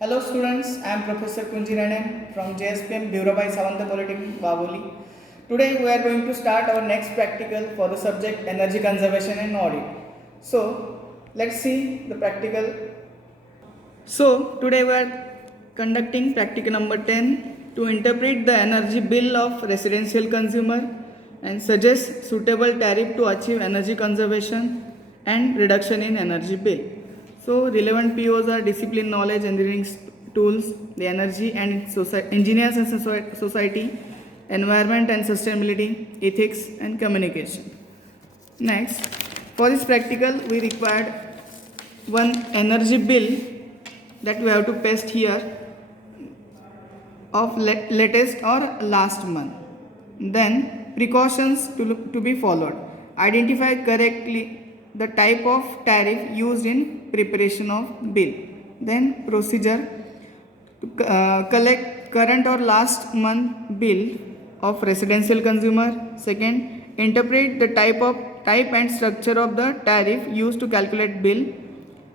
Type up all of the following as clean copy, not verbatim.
Hello students, I am Professor Kunjiranan from JSPM Dhirubhai Sawant Polytechnic, Baboli. Today we are going to start our next practical for the subject energy conservation and audit. So let's see the practical. So today we are conducting practical number 10 to interpret the energy bill of residential consumer and suggest suitable tariff to achieve energy conservation and reduction in energy bill. So relevant POs are discipline, knowledge, engineering tools, the energy and engineers and society, environment and sustainability, ethics and communication. Next, for this practical we required one energy bill that we have to paste here of latest or last month. Then precautions to be followed. Identify correctly the type of tariff used in preparation of bill. Then procedure to collect current or last month bill of residential consumer. Second, interpret the type and structure of the tariff used to calculate bill.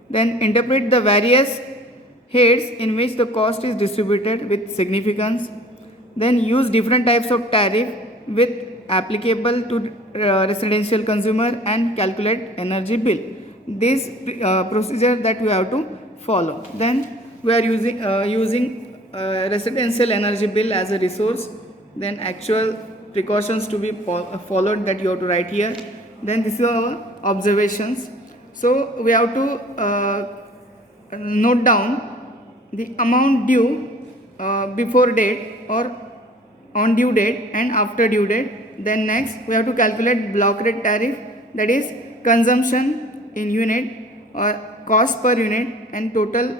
Then interpret the various heads in which the cost is distributed with significance. Then use different types of tariff with applicable to residential consumer and calculate energy bill. This procedure that we have to follow. Then we are using residential energy bill as a resource. Then actual precautions to be followed that you have to write here. Then this is our observations. So we have to note down the amount due before date or on due date and after due date. Then next we have to calculate block rate tariff, that is consumption in unit or cost per unit and total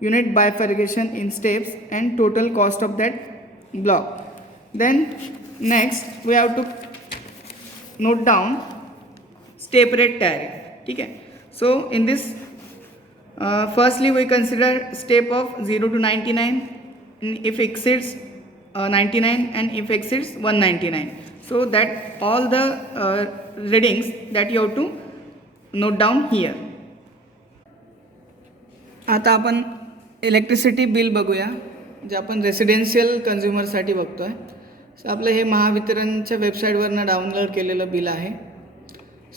unit bifurcation in steps and total cost of that block. Then next we have to note down step rate tariff. Okay. So in this firstly we consider step of 0 to 99 if exceeds 99 and if exceeds 199. So that all the readings that you have to note down here. आता आपण electricity bill बघूया जे आपण residential कन्झ्युमरसाठी बघतो आहे. So आपलं हे महावितरणच्या वेबसाईटवरनं डाउनलोड केलेलं बिल आहे.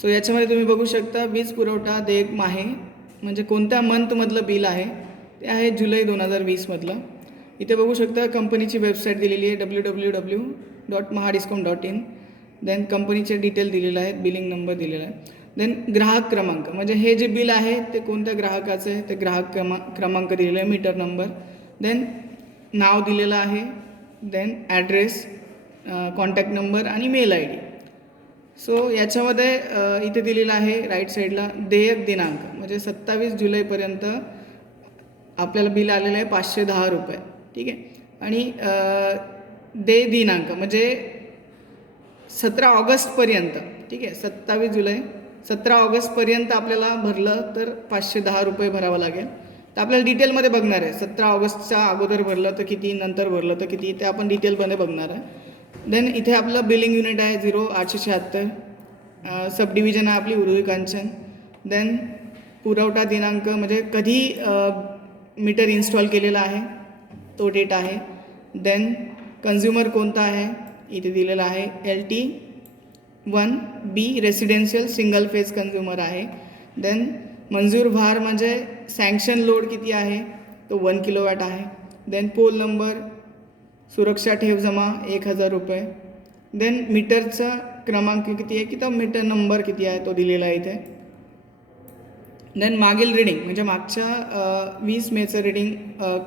सो याच्यामध्ये तुम्ही बघू शकता वीज पुरवठा देयक माहे म्हणजे कोणत्या मंथमधलं बिल आहे ते आहे जुलै 2020मधलं. इथे बघू शकता कंपनीची वेबसाईट दिलेली आहे www.mahadiscom.in. देन कंपनीचे डिटेल दिलेले आहेत, बिलिंग नंबर दिलेला आहे. देन ग्राहक क्रमांक म्हणजे हे जे बिल आहे ते कोणत्या ग्राहकाचं आहे ते ग्राहक क्रमांक दिलेला आहे, मीटर नंबर. देन नाव दिलेलं आहे. देन ॲड्रेस, कॉन्टॅक्ट नंबर आणि मेल आय डी. सो याच्यामध्ये इथे दिलेलं आहे राईट साईडला देयक दिनांक म्हणजे 27 जुलैपर्यंत आपल्याला बिल आलेलं आहे 510 रुपये. ठीक आहे. आणि देय दिनांक म्हणजे 17 ऑगस्टपर्यंत. ठीक आहे. 27 जुलै 17 ऑगस्टपर्यंत आपल्याला भरलं तर 510 रुपये भरावं लागेल. तर आपल्याला डिटेलमध्ये बघणार आहे 17 ऑगस्टच्या अगोदर भरलं तर किती, नंतर भरलं तर किती, ते आपण डिटेलमध्ये बघणार आहे. देन इथे आपलं बिलिंग युनिट आहे 0876. सब डिव्हिजन आहे आपली उरुळी कांचन. देन पुरवठा दिनांक म्हणजे कधी मीटर इन्स्टॉल केलेला आहे तो डेट आहे. देन कन्झ्युमर कोणता आहे इथे दिलेला आहे LT1B residential single phase consumer आहे. देन मंजूर भार म्हणजे सँक्शन लोड किती आहे तो 1 किलोवॅट आहे. देन पोल नंबर, सुरक्षा ठेव जमा 1000 रुपये. देन मीटरचा क्रमांक किती आहे की तो मीटर नंबर किती आहे तो दिलेला आहे इथे. देन मागील रिडिंग म्हणजे मागच्या 20 मेचं रिडिंग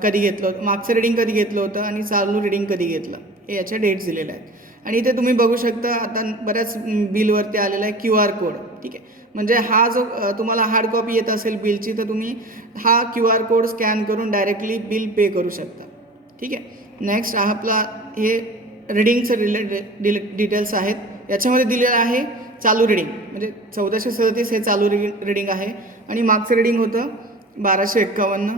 कधी घेतलं होतं, मागचं रिडिंग कधी घेतलं होतं आणि चालू रिडिंग कधी घेतलं हे याच्या डेट्स दिलेल्या आहेत. आणि इथे तुम्ही बघू शकता आता बऱ्याच बिलवरती आलेला आहे QR कोड. ठीक आहे. म्हणजे हा जो तुम्हाला हार्ड कॉपी येत असेल बिलची तर तुम्ही हा QR कोड स्कॅन करून डायरेक्टली बिल पे करू शकता. ठीक आहे. नेक्स्ट हा आपला हे रिडिंगचं डिटेल्स आहेत. याच्यामध्ये दिलेलं आहे चालू रिडिंग म्हणजे 1437 हे चालू रिडिंग आहे आणि मागचं रिडिंग होतं 1251.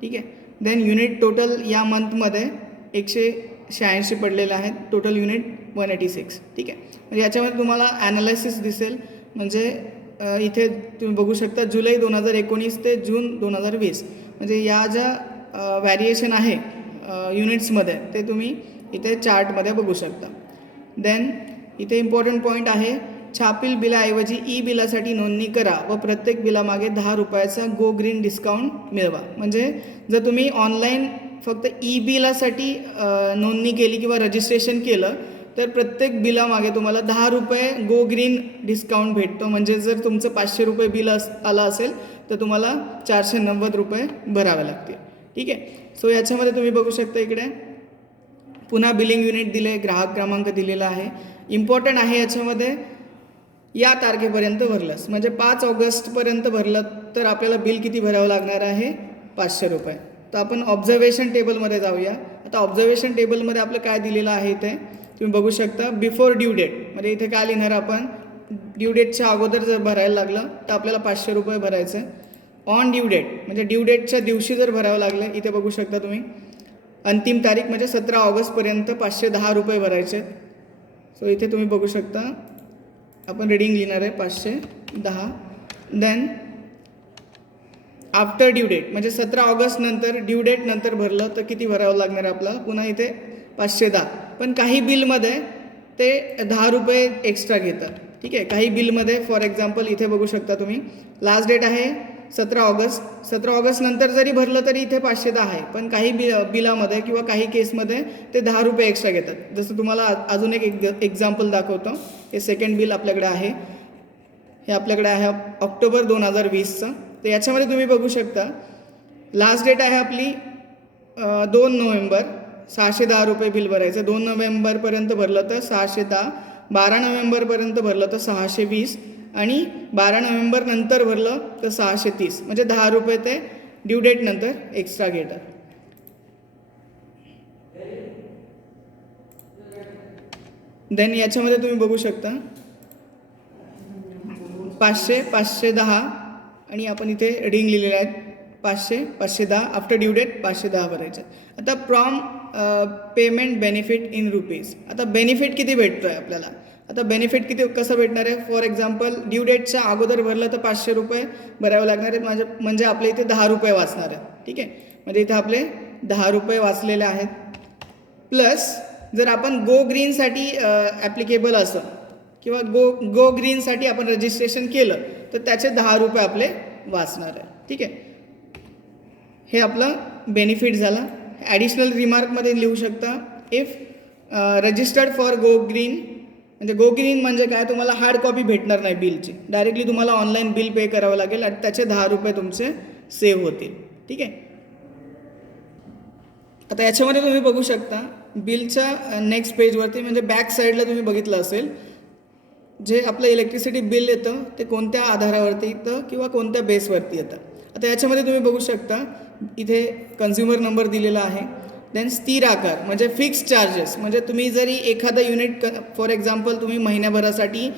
ठीक आहे. देन युनिट टोटल या मंथमध्ये 186 पडलेले आहेत. Total unit 186. ठीक आहे. म्हणजे याच्यामध्ये तुम्हाला ॲनालिसिस दिसेल म्हणजे इथे तुम्ही बघू शकता जुलै 2019 ते जून 2020 म्हणजे या ज्या व्हॅरिएशन आहे युनिट्समध्ये ते तुम्ही इथे चार्टमध्ये बघू शकता. देन इथे इम्पॉर्टंट पॉईंट आहे, छापील बिलाऐवजी ई बिलासाठी नोंदणी करा व प्रत्येक बिलामागे 10 रुपयाचा गो ग्रीन डिस्काउंट मिळवा. म्हणजे जर तुम्ही ऑनलाईन फक्त ई बिलासाठी नोंदणी केली किंवा रजिस्ट्रेशन केलं तर प्रत्येक बिलामागे तुम्हाला 10 रुपये गो ग्रीन डिस्काउंट भेटतो. म्हणजे जर तुमचं 500 रुपये बिल आलं असेल तर तुम्हाला 490 रुपये भरावे लागतील. ठीक आहे. सो याच्यामध्ये तुम्ही बघू शकता इकडे पुन्हा बिलिंग युनिट दिले, ग्राहक क्रमांक दिलेला आहे. इम्पॉर्टंट आहे याच्यामध्ये या तारखेपर्यंत भरलंस म्हणजे 5 ऑगस्टपर्यंत भरलं तर आपल्याला बिल किती भरावं लागणार आहे, 500 रुपये. तर आपण ऑब्झर्वेशन टेबलमध्ये जाऊया. आता ऑब्झर्वेशन टेबलमध्ये आपलं काय दिलेलं आहे इथे तुम्ही बघू शकता. बिफोर ड्यू डेट म्हणजे इथे काय लिहिणार आपण, ड्यू डेटच्या अगोदर जर भरायला लागलं तर आपल्याला 500 रुपये भरायचे. ऑन ड्यू डेट म्हणजे ड्यू डेटच्या दिवशी जर भरावं लागले, इथे बघू शकता तुम्ही अंतिम तारीख म्हणजे 17 ऑगस्टपर्यंत 510 रुपये भरायचे. सो इथे तुम्ही बघू शकता आपण रिडिंग लिहिणार आहे 510. देन आफ्टर ड्यू डेट म्हणजे 17 ऑगस्ट नंतर ड्यू डेट नंतर भरलं तर किती भरावं लागणार आहे आपल्याला, पुन्हा इथे 510. पण काही बिलमध्ये ते 10 रुपये एक्स्ट्रा घेतात. ठीक आहे. काही बिलमध्ये फॉर एक्झाम्पल इथे बघू शकता तुम्ही लास्ट डेट आहे 17 ऑगस्ट. 17 ऑगस्ट नंतर जरी भरलं तरी इथे 510 आहे. पण काही बिलामध्ये किंवा काही केसमध्ये ते 10 रुपये एक्स्ट्रा घेतात. जसं तुम्हाला अजून एक एक्झाम्पल दाखवतो. हे सेकंड बिल आपल्याकडे आहे, हे आपल्याकडे आहे ऑक्टोबर 2020चं. तर याच्यामध्ये तुम्ही बघू शकता लास्ट डेट आहे आपली 2 नोव्हेंबर, 610 रुपये बिल भरायचं. 2 नोव्हेंबरपर्यंत भरलं तर 610, 12 नोव्हेंबरपर्यंत भरलं तर 620 आणि 12 नोव्हेंबर नंतर भरलं तर 630. म्हणजे 10 रुपये ते ड्यू डेट नंतर एक्स्ट्रा घेतात. देन याच्यामध्ये तुम्ही बघू शकता 500, 510 आणि आपण इथे रिडिंग लिहिलेले आहेत 500, 510 आफ्टर ड्यू डेट 510 भरायचे. आता from payment benefit in rupees. आता बेनिफिट किती भेटतो आहे आपल्याला, आता बेनिफिट किती कसं भेटणार आहे. फॉर एक्झाम्पल ड्यू डेटच्या अगोदर भरलं तर 500 रुपये भरावे लागणार आहेत. म्हणजे आपले इथे 10 रुपये वाचणार आहेत. ठीक आहे. म्हणजे इथे आपले 10 रुपये वाचलेले आहेत. प्लस जर आपण गो ग्रीनसाठी ॲप्लिकेबल असं किंवा गो ग्रीनसाठी आपण रजिस्ट्रेशन केलं तर त्याचे 10 रुपये आपले वाचणार आहे. ठीक आहे. हे आपलं बेनिफिट झालं. ॲडिशनल रिमार्कमध्ये लिहू शकता if registered for go green. म्हणजे गो ग्रीन म्हणजे काय, तुम्हाला हार्ड कॉपी भेटणार नाही बिलची, डायरेक्टली तुम्हाला ऑनलाईन बिल पे करावं लागेल आणि त्याचे 10 रुपये तुमचे सेव्ह होतील. ठीक आहे. आता याच्यामध्ये तुम्ही बघू शकता बिलच्या नेक्स्ट पेजवरती म्हणजे बॅक साईडला तुम्ही बघितलं असेल जे आपलं इलेक्ट्रिसिटी बिल येतं ते कोणत्या आधारावरती येतं किंवा कोणत्या बेसवरती येतं. आता याच्यामध्ये तुम्ही बघू शकता इथे कन्झ्युमर नंबर दिलेला आहे. देन स्थिर आकार म्हणजे फिक्स चार्जेस. म्हणजे तुम्ही जरी एखादं युनिट फॉर एक्झाम्पल तुम्ही महिन्याभरासाठी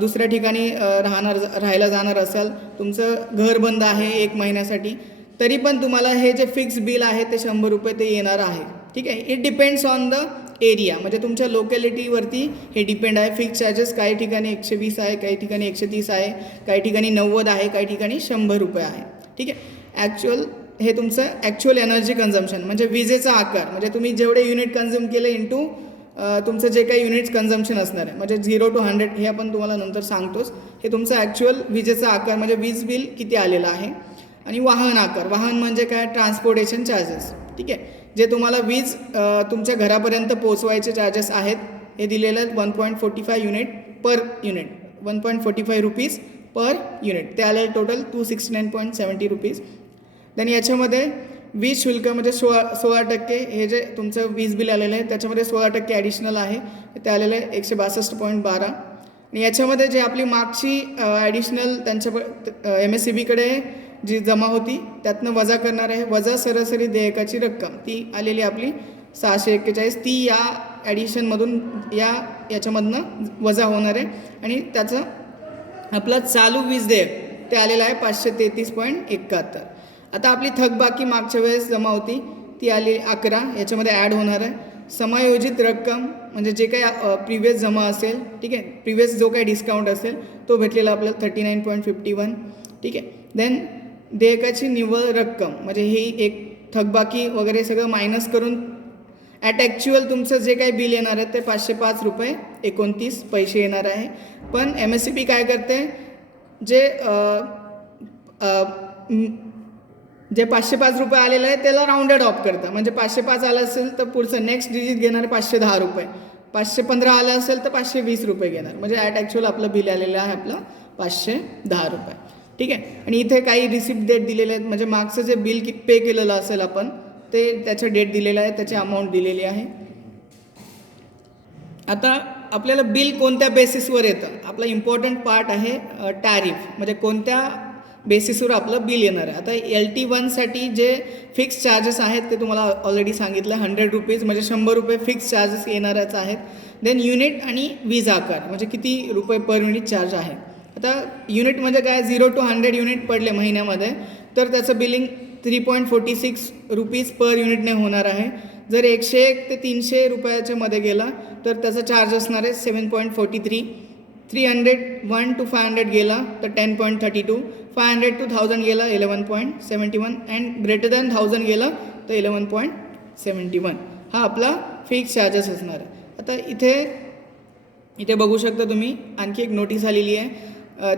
दुसऱ्या ठिकाणी राहायला जाणार असाल, तुमचं घर बंद आहे 1 महिन्यासाठी, तरी पण तुम्हाला हे जे फिक्स बिल आहे ते 100 रुपये ते येणार आहे. ठीक आहे. It depends on the area म्हणजे तुमच्या लोकॅलिटीवरती हे डिपेंड आहे. फिक्स चार्जेस काही ठिकाणी 120 आहे, काही ठिकाणी 130 आहे, काही ठिकाणी 90 आहे, काही ठिकाणी 100 रुपये आहे. ठीक आहे. ॲक्च्युअल हे तुमचं ॲक्च्युअल एनर्जी कन्झम्पशन म्हणजे विजेचा आकार म्हणजे तुम्ही जेवढे युनिट कन्झ्युम केले इंटू तुमचं जे काही युनिट्स कन्झम्पशन असणार आहे म्हणजे 0 to 100 हे आपण तुम्हाला नंतर सांगतोच. हे तुमचं ॲक्च्युअल विजेचा आकार म्हणजे वीज बिल किती आलेलं आहे. आणि वाहन आकार, वाहन म्हणजे काय, ट्रान्सपोर्टेशन चार्जेस. ठीक आहे. जे तुम्हाला वीज तुमच्या घरापर्यंत पोचवायचे चार्जेस आहेत हे दिलेले आहेत 1.45 unit per unit, 1.45 rupees per unit. ते आले टोटल 269.70 रुपीज. देन याच्यामध्ये वीज शुल्क म्हणजे 16% हे जे तुमचं वीज बिल आलेलं आहे त्याच्यामध्ये 16% ॲडिशनल आहे ते आलेलं आहे 162.12. आणि याच्यामध्ये जे आपली मागची ॲडिशनल त्यांच्या MSEBीकडे जी जमा होती त्यातनं वजा करणार आहे. वजा सरासरी देयकाची रक्कम ती आलेली आपली 641, ती या ॲडिशनमधून याच्यामधनं वजा होणार आहे. आणि त्याचं आपलं चालू वीज देयक ते आलेलं आहे 533.71. आता आपली थकबाकी मागच्या वेळेस जमा होती ती आली 11, याच्यामध्ये ॲड होणार आहे. समायोजित रक्कम म्हणजे जे काही प्रिव्हियस जमा असेल, ठीक आहे, प्रिव्हियस जो काही डिस्काउंट असेल तो भेटलेला आपल्याला 39.51. ठीक आहे. देन देयकाची निव्वळ रक्कम म्हणजे ही एक थकबाकी वगैरे सगळं मायनस करून ॲट ॲक्च्युअल तुमचं जे काही बिल येणार आहे ते 505.29 येणार आहे. पण MSCB काय करते, जे जे 505 रुपये आलेलं आहे त्याला राऊंडेड ऑफ करतं. म्हणजे 505 आलं असेल तर पुढचं नेक्स्ट डिजिट घेणार आहे 510 रुपये, 515 आलं असेल तर 520 रुपये घेणार. म्हणजे ॲट ॲक्च्युअल आपलं बिल आलेलं आहे आपलं 510 रुपये. ठीक आहे. आणि इथे काही रिसिप्ट डेट दिलेले आहेत, म्हणजे मागचं जे बिल पे केलेलं असेल आपण ते त्याचं डेट दिलेलं आहे, त्याची अमाऊंट दिलेली आहे. आता आपल्याला बिल कोणत्या बेसिसवर येतं, आपला इम्पॉर्टंट पार्ट आहे टॅरिफ, म्हणजे कोणत्या बेसिसवर आपलं बिल येणार आहे. आता LT1साठी जे फिक्स चार्जेस आहेत ते तुम्हाला ऑलरेडी सांगितलं, 100 रुपीज म्हणजे 100 रुपये फिक्स चार्जेस येणारच आहेत. देन युनिट आणि वीज आकार म्हणजे किती रुपये पर युनिट चार्ज आहे. आता युनिट म्हणजे काय, 0 to 100 युनिट पडले महिन्यामध्ये तर त्याचं बिलिंग 3.46 रुपीज पर युनिटने होणार आहे. जर 101 ते 300 रुपयाच्या मध्ये गेला तर त्याचा चार्ज असणार आहे 7.43. 301 to 500 गेला तर 10.32. 500 to 1000 गेला 11.71 अँड ग्रेटर दॅन 1000 गेला तर 11.71. हा आपला फिक्स चार्जेस असणार आहे. आता इथे बघू शकता तुम्ही आणखी एक नोटीस आलेली आहे.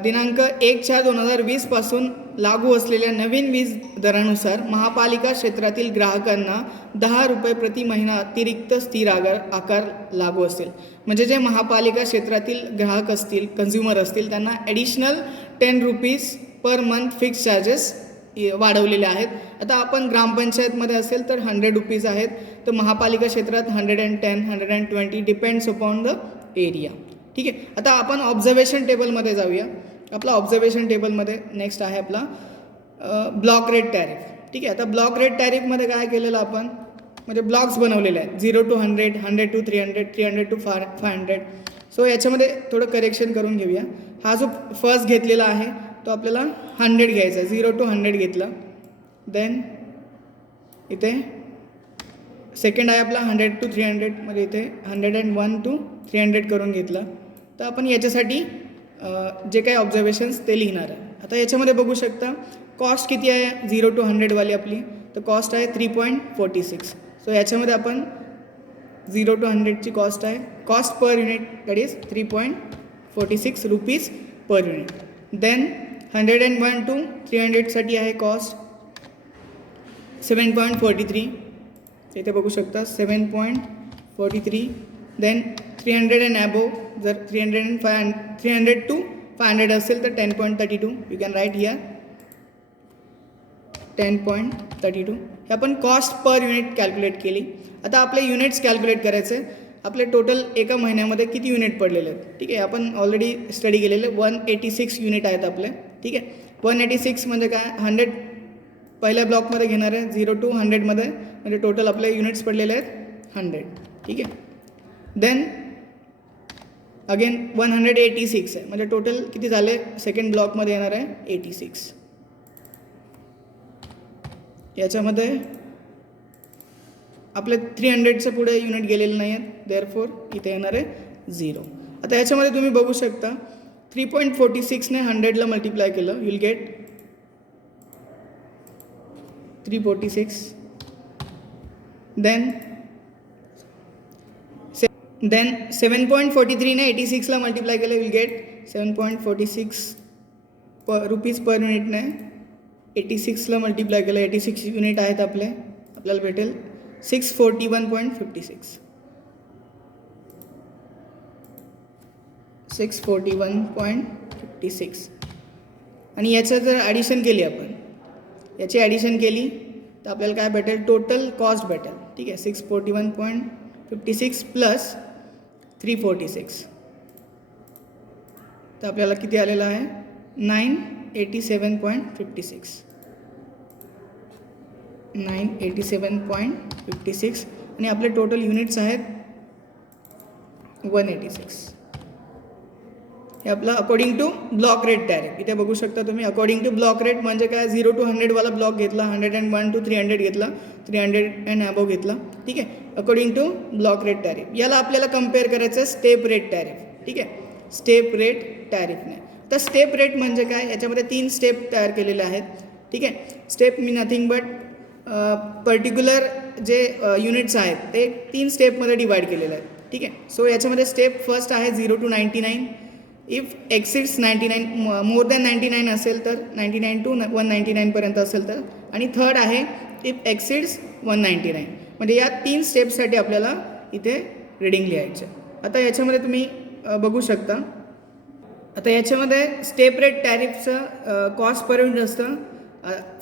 दिनांक 1/4/2020 पासून लागू असलेल्या नवीन वीज दरानुसार महापालिका क्षेत्रातील ग्राहकांना 10 रुपये प्रति महिना अतिरिक्त स्थिर आकार लागू असेल. म्हणजे जे महापालिका क्षेत्रातील ग्राहक असतील, कन्झ्युमर असतील, त्यांना additional 10 rupees per month fix charges वाढवलेले आहेत. आता आपण ग्रामपंचायतमध्ये असेल तर 100 रुपीज आहेत, तर महापालिका क्षेत्रात 110, 120 डिपेंड्स अपॉन द एरिया. ठीक आहे. आता आपण ऑब्झर्वेशन टेबलमध्ये जाऊया. आपला ऑब्झर्वेशन टेबलमध्ये नेक्स्ट आहे आपला ब्लॉक रेट टॅरिफ. ठीक आहे. आता ब्लॉक रेट टॅरिफमध्ये काय केलेलं आपण, म्हणजे ब्लॉक्स बनवलेले आहेत 0 to 100, 100 to 300, 300 to 500. सो याच्यामध्ये थोडं करेक्शन करून घेऊया. हा जो फर्स्ट घेतलेला आहे तो आपल्याला 100 घ्यायचा, 0 to 100 घेतला. देन इथे सेकंड आहे आपला 100 to 300, म्हणजे इथे 101 to 300 करून घेतला. तर आपण याच्यासाठी जे काही ऑब्झर्वेशन्स ते लिहिणार आहे. आता याच्यामध्ये बघू शकता कॉस्ट किती आहे 0 to 100 वाली आपली, तर कॉस्ट आहे 3.46. सो याच्यामध्ये आपण 0 to 100ची कॉस्ट आहे, cost per unit that is 3.46 rupees per unit. Then 101 to 300साठी आहे कॉस्ट 7.43. इथे बघू शकता 7.43. देन 300 अँड ॲबोव, जर 300 to 500 असेल तर 10.32. You can write here 10.32. हे आपण कॉस्ट पर युनिट कॅल्क्युलेट केली. आता आपले युनिट्स कॅल्क्युलेट करायचे. आपले टोटल एका महिन्यामध्ये किती युनिट पडलेले आहेत. ठीक आहे. आपण ऑलरेडी स्टडी केलेले 186 युनिट आहेत आपले. ठीक आहे. 186 म्हणजे काय, 100 पहिल्या ब्लॉकमध्ये घेणार आहे, 0 to 100मध्ये, म्हणजे टोटल आपले युनिट्स पडलेले आहेत 100. ठीक आहे. देन अगेन 186 आहे, म्हणजे टोटल किती झाले, सेकंड ब्लॉकमध्ये येणार आहे 86. याच्यामध्ये आपले 300च्या पुढे युनिट गेलेले नाही आहेत, देअरफॉर इथे येणार आहे 0. आता याच्यामध्ये तुम्ही बघू शकता 3.46ने 100ला मल्टिप्लाय केलं, यू विल गेट 346. देन 7.43ने 86ला मल्टिप्लाय केलं, you will get 7.46 rupees per युनिटने 86ला मल्टिप्लाय केलं, 86 युनिट आहेत आपल्याला भेटेल 641.56. 641.56. आणि याचं जर ॲडिशन केली आपण, याची ॲडिशन केली तर आपल्याला काय भेटेल, टोटल कॉस्ट भेटेल. ठीक आहे. 641.56 प्लस 346, तर आपल्याला किती आलेलं आहे 987.56. 987.56 आणि आपले टोटल युनिट्स आहेत 186. हे आपलं according to block rate tariff. इथे बघू शकता तुम्ही, अकॉर्डिंग टू ब्लॉक रेट म्हणजे काय, 0 to 100 वाला ब्लॉक घेतला, 101 to 300 घेतला, 300 अँड ॲबोव घेतला. ठीक आहे. According to block rate tariff. याला आपल्याला कम्पेअर करायचं आहे स्टेप रेट टॅरिफ. ठीक आहे. स्टेप रेट टॅरिफने. तर स्टेप रेट म्हणजे काय, याच्यामध्ये 3 स्टेप तयार केलेले आहेत. ठीक आहे. Step me nothing but particular जे युनिट्स आहेत ते 3 स्टेपमध्ये डिवाईड केलेले आहेत. ठीक आहे. सो याच्यामध्ये स्टेप फर्स्ट आहे 0 to 99. If exceeds 99 more than 99 असेल तर 99 to 199पर्यंत असेल तर, आणि थर्ड आहे इफ एक्सिड्स 199. म्हणजे या 3 स्टेप्ससाठी आपल्याला इथे रीडिंग लिहायचे. आता याच्यामध्ये तुम्ही बघू शकता. आता याच्यामध्ये स्टेप रेट टॅरिफचं कॉस्ट पर युनिट असतं.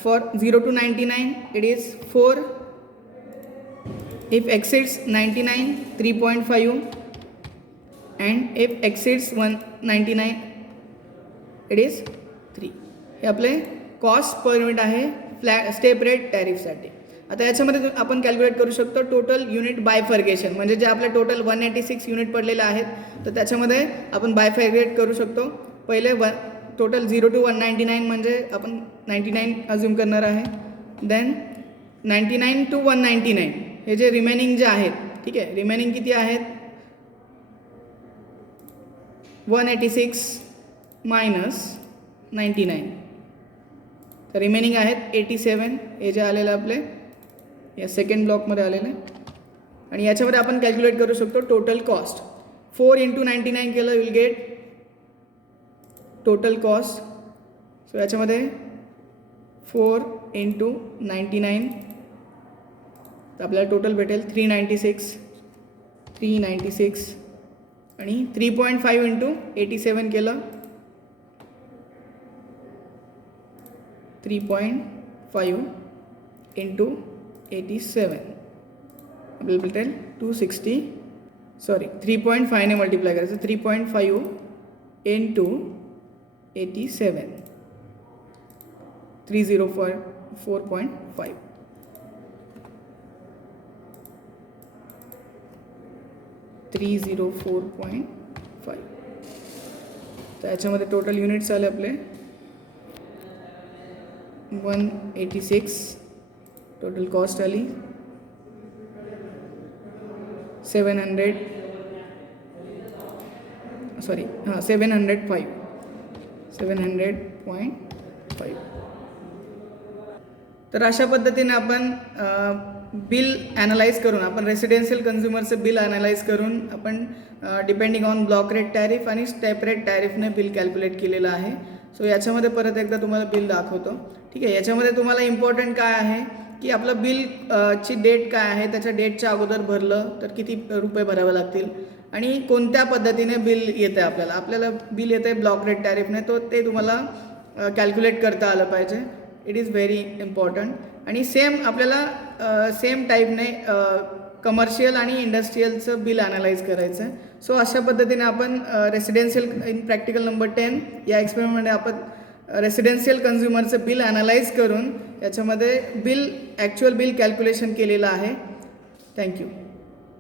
For 0 to 99 it is 4. If exceeds 99 3.5 and if exceeds 199 it is 3. हे आपले कॉस्ट पर युनिट आहे स्टेप रेट टॅरिफसाठी. आता याच्यामध्ये आपण कॅल्क्युलेट करू शकतो टोटल युनिट बायफर्गेशन, म्हणजे जे आपले टोटल 186 युनिट पडलेले आहेत तर त्याच्यामध्ये आपण बायफर्गेट करू शकतो. पहिले टोटल 0 to 199 म्हणजे आपण 99 अज्युम करणार आहे. देन 99 to 199 हे जे रिमेनिंग जे आहेत, ठीक आहे, रिमेनिंग किती आहेत 186 मायनस 99, तर रिमेनिंग आहेत 87. हे जे आलेलं आपले या सेकंड ब्लॉकमध्ये आलेलं आहे. आणि याच्यामध्ये आपण कॅल्क्युलेट करू शकतो टोटल कॉस्ट. 4 into 99 केलं will get total cost. So याच्यामध्ये 4 into 99 तर आपल्याला टोटल भेटेल 396 आणि 3.5 into 87 केलं 3.5 into 87 आपल्याला भेटेल 260. 3.5 ने मल्टिप्लाय करायचं. 3.5 into 87 304.5. तर याच्यामध्ये टोटल युनिट्स आले आपले 186. टोटल कॉस्ट आली 705. तर अशा पद्धतीने आपण बिल ॲनालाइज करून, आपण रेसिडेन्शियल कन्झ्युमरचं बिल ॲनालाइज करून आपण depending on block rate tariff आणि स्टेप रेट टॅरिफने बिल कॅल्क्युलेट केलेलं आहे. सो याच्यामध्ये परत एकदा तुम्हाला बिल दाखवतो. ठीक आहे. याच्यामध्ये तुम्हाला इम्पॉर्टंट काय आहे की आपलं बिल ची डेट काय आहे, त्याच्या डेटच्या अगोदर भरलं तर किती रुपये भरावे लागतील आणि कोणत्या पद्धतीने बिल येतं आहे. आपल्याला बिल येतं आहे ब्लॉक रेट टॅरिफने, तो ते तुम्हाला कॅल्क्युलेट करता आलं पाहिजे. It is very important. आणि सेम आपल्याला सेम टाईपने कमर्शियल आणि इंडस्ट्रीयलचं बिल ॲनालाइज करायचं आहे. सो अशा पद्धतीने आपण रेसिडेन्शियल इन प्रॅक्टिकल नंबर 10 या एक्सपेरिमेंटमध्ये आपण रेसिडेन्शियल कन्झ्युमरचं बिल ॲनालाइज करून याच्यामध्ये ॲक्च्युअल बिल कॅल्क्युलेशन केलेलं आहे. थँक्यू.